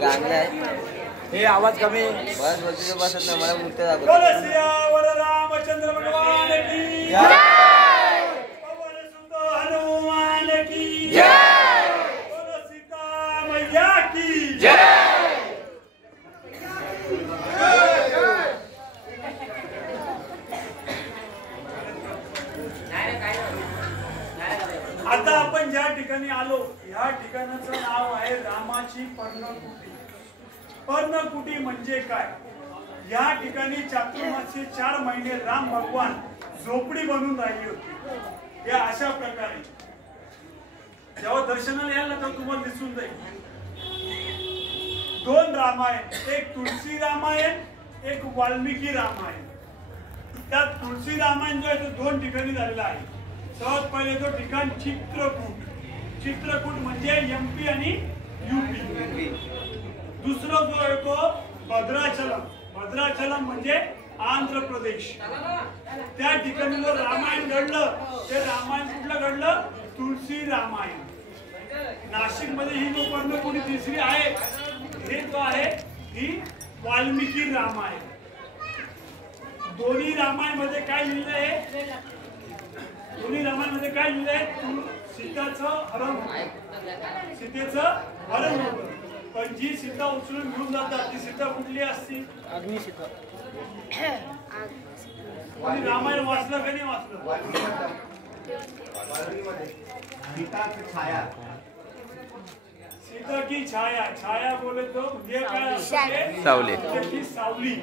गाणं आहे हे आवाज कमी बस बोलते बसत नाही मला मूर्ती दाखव रामचंद्र भगवान की जय पवन सुत हनुमान की जय बोलो सीता मैया की जय। आता आपण ज्या ठिकाणी आलो या ठिकाणाचं नाव आहे रामाची पर्णकुटी। पर्णकुटी म्हणजे काय? या ठिकाणी चातुर्मास्य 4 महिने राम भगवान झोपडी बनून राहिली होती। या अशा प्रकारे जेव्हा दर्शनाला याल ना तेव्हा तुम्हाला दिसून जाईल 2 रामायण, एक तुलसी रामायण, एक वाल्मिकी रामायण। त्यात तुलसी रामायण जो आहे तो 2 ठिकाणी झालेला आहे। सर्वात पहिले तो ठिकाण चित्रकूट। चित्रकूट म्हणजे एमपी आणि यूपी। दुसरा जो आहे तो भद्राचलम। भद्राचलम म्हणजे आंध्र प्रदेश। त्या ठिकाणी जो रामायण घडलं ते रामायण कुठलं घडलं? तुलसी रामायण। नाशिक मध्ये ही जो पर्णकुटी तिसरी आहे हे जो आहे ही वाल्मिकी रामायण। दोन्ही रामायण मध्ये काय लिहिलं आहे? दोन्ही रामायणामध्ये काय लिहिलंय? सीताचं हरण, सीतेचं हरण होतं। पण जी सीता उचलून घेऊन जातात ती सीता कुठली असती? अग्निसीता। कोणी रामायण वाचलं का नाही वाचलं? सीता की छाया। छाया बोले तो म्हणजे काय? सावली। सावली।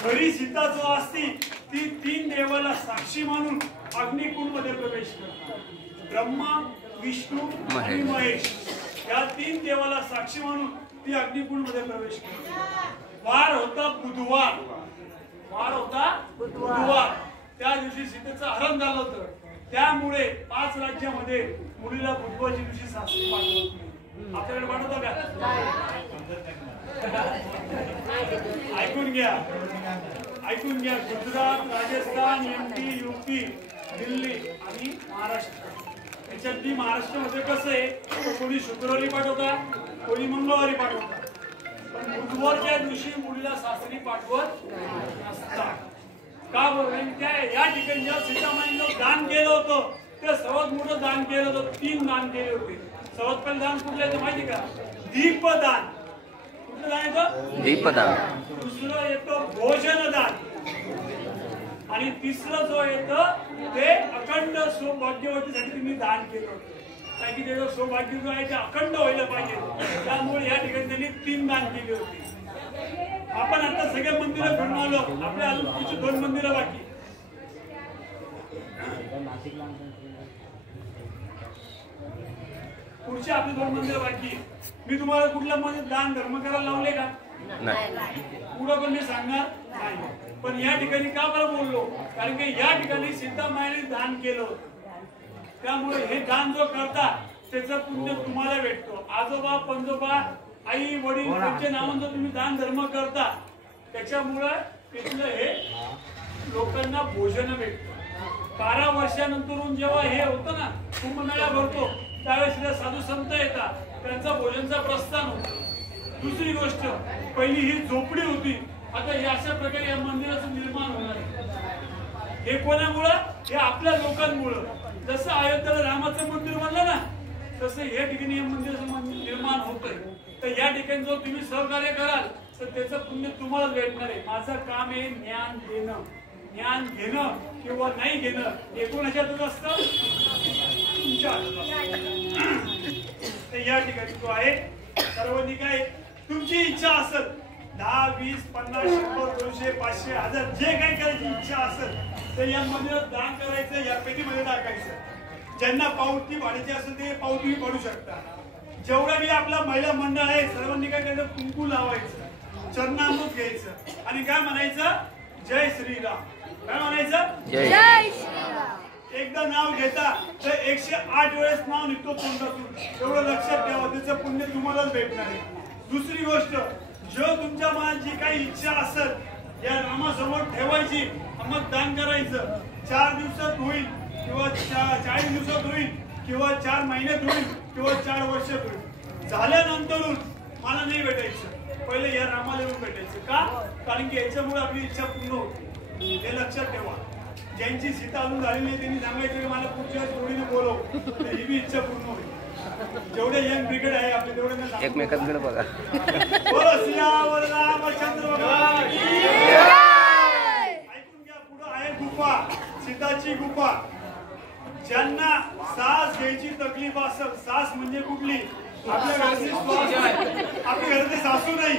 खरी सीता जो असती ती 3 देवाला साक्षी मानून अग्निकुंड मध्ये प्रवेश करते। ब्रह्मा, विष्णू आणि महेश या 3 देवाला साक्षी मानून ती अग्निकुंड मध्ये प्रवेश करते। वार होता बुधवार। वार होता बुधवार। त्या दिवशी सीतेचं हरण झालं होतं। त्यामुळे 5 राज्यामध्ये मुलीला बुधवारच्या दिवशी सासरी पाठवत नाही। आपल्याकडे पाठवतो का? ऐकून घ्या, ऐकून घ्या। गुजरात, राजस्थान, एमपी, यूपी, दिल्ली आणि महाराष्ट्र याच्यातली महाराष्ट्रामध्ये कसं आहे कोणी शुक्रवारी पाठवता, कोणी मंगळवारी पाठवता। पण बुधवारच्या दिवशी मुलीला सासरी पाठवत नसतात। का बरं? त्या या ठिकाणी जेव्हा सीतामाईंनी दान केलं होतं ते सर्वात मोठं दान केलं होतं। 3 दान केले होते। सर्वात पहिलं दान कुठलं येतं माहिती का? दीपदान। कुठलं दान येतं? दीपदान। दुसरं येतं भोजनदान आणि तिसरं जो येतं ते अखंड सौभाग्यवतीसाठी तुम्ही दान केलं होतं। कारण की त्याचं सौभाग्य जो आहे ते अखंड व्हायला पाहिजे। त्यामुळे या ठिकाणी त्यांनी 3 दान केली होती। आपण आता सगळे मंदिरं फिरून आलो। आपल्या अजून पुढची 2 मंदिरं बाकी। पुढची आपली 2 मंदिरं बाकी। मी तुम्हाला कुठल्या मध्ये दान धर्म करायला लावले का? नाही। पुढं पण मी सांगणार नाही। पण या ठिकाणी का बरं बोललो? कारण की या ठिकाणी सीतामाईने दान केलं होतं। त्यामुळे हे दान जो करता त्याचं पुण्य तुम्हाला भेटतो। आजोबा, पंजोबा, आई, वडील त्यांच्या नावानं जर तुम्ही दान धर्म करता त्याच्यामुळे तिथलं हे लोकांना भोजन भेटतं। 12 वर्षानंतरून जेव्हा हे होतं ना कुंभमेळा भरतो त्यावेळेस साधू संत येतात, त्यांचा भोजनचा प्रस्थान होतं। दुसरी गोष्ट पहिली ही झोपडी होती, आता हे अशा प्रकारे या मंदिराचं निर्माण होणार आहे। हे कोणामुळं? हे आपल्या लोकांमुळं। जसं अयोध्येला रामाचं मंदिर बनलं ना तसं या ठिकाणी हे मंदिराचं निर्माण होतंय। तर या ठिकाणी जर तुम्ही सहकार्य कराल तर त्याचं पुण्य तुम्हालाच भेटणार आहे। माझं काम आहे ज्ञान देणं। ज्ञान घेणं किंवा नाही घेणं हे कोणाच्यातच असतं? तुमच्या हातात। या ठिकाणी तो आहे सर्वांनी काय तुमची इच्छा असेल 10, 20, 50, 100, 200, 500, 1000 जे काही करायची इच्छा असेल तर या मंदिरात दान करायचं, या पेटीमध्ये टाकायचं। ज्यांना पावती पाडायची असेल ते पावती तुम्ही पाडू शकता। जेवढा बी आपला महिला मंडळ आहे सर्वांनी काय करायचं? कुंकू लावायचं, चरणामृत घ्यायचं आणि काय म्हणायचं? जय श्रीराम। काय म्हणायचं? जय श्रीराम। एकदा नाव घेता तर 108 वेळेस नाव निघतो तोंडातून। एवढं लक्षात ठेवा, त्याचं पुण्य तुम्हालाच भेटणार आहे। दुसरी गोष्ट, जो तुमच्या मनात जी काही इच्छा असेल या रामासमोर ठेवायची, मग दान करायचं। 4 दिवसात होईल किंवा 40 दिवसात होईल किंवा 4 महिन्यात होईल किंवा 4 वर्षात होईल। झाल्यानंतरून मला पहिले या रामाला येऊन भेटायचं का? कारण की याच्यामुळे आपली इच्छा पूर्ण होते. हे लक्षात ठेवा. ज्यांची सीता अजून झाली नाही त्यांनी सांगायचं की मला पुढच्या जोडीने बोलव, तर ही बी इच्छा पूर्ण होईल. जेवढे यंग ब्रिगेड आहे आपले तेवढे एकमेकांकडे बघा. बोलो सियावर रामचंद्र भगवान की ऐकून घ्या. पुढे आहे गुफा, सीताची गुफा. ज्यांना सास घ्यायची तकलीफ असेल, सास म्हणजे कुठली? आपल्या घरातली सासू नाही.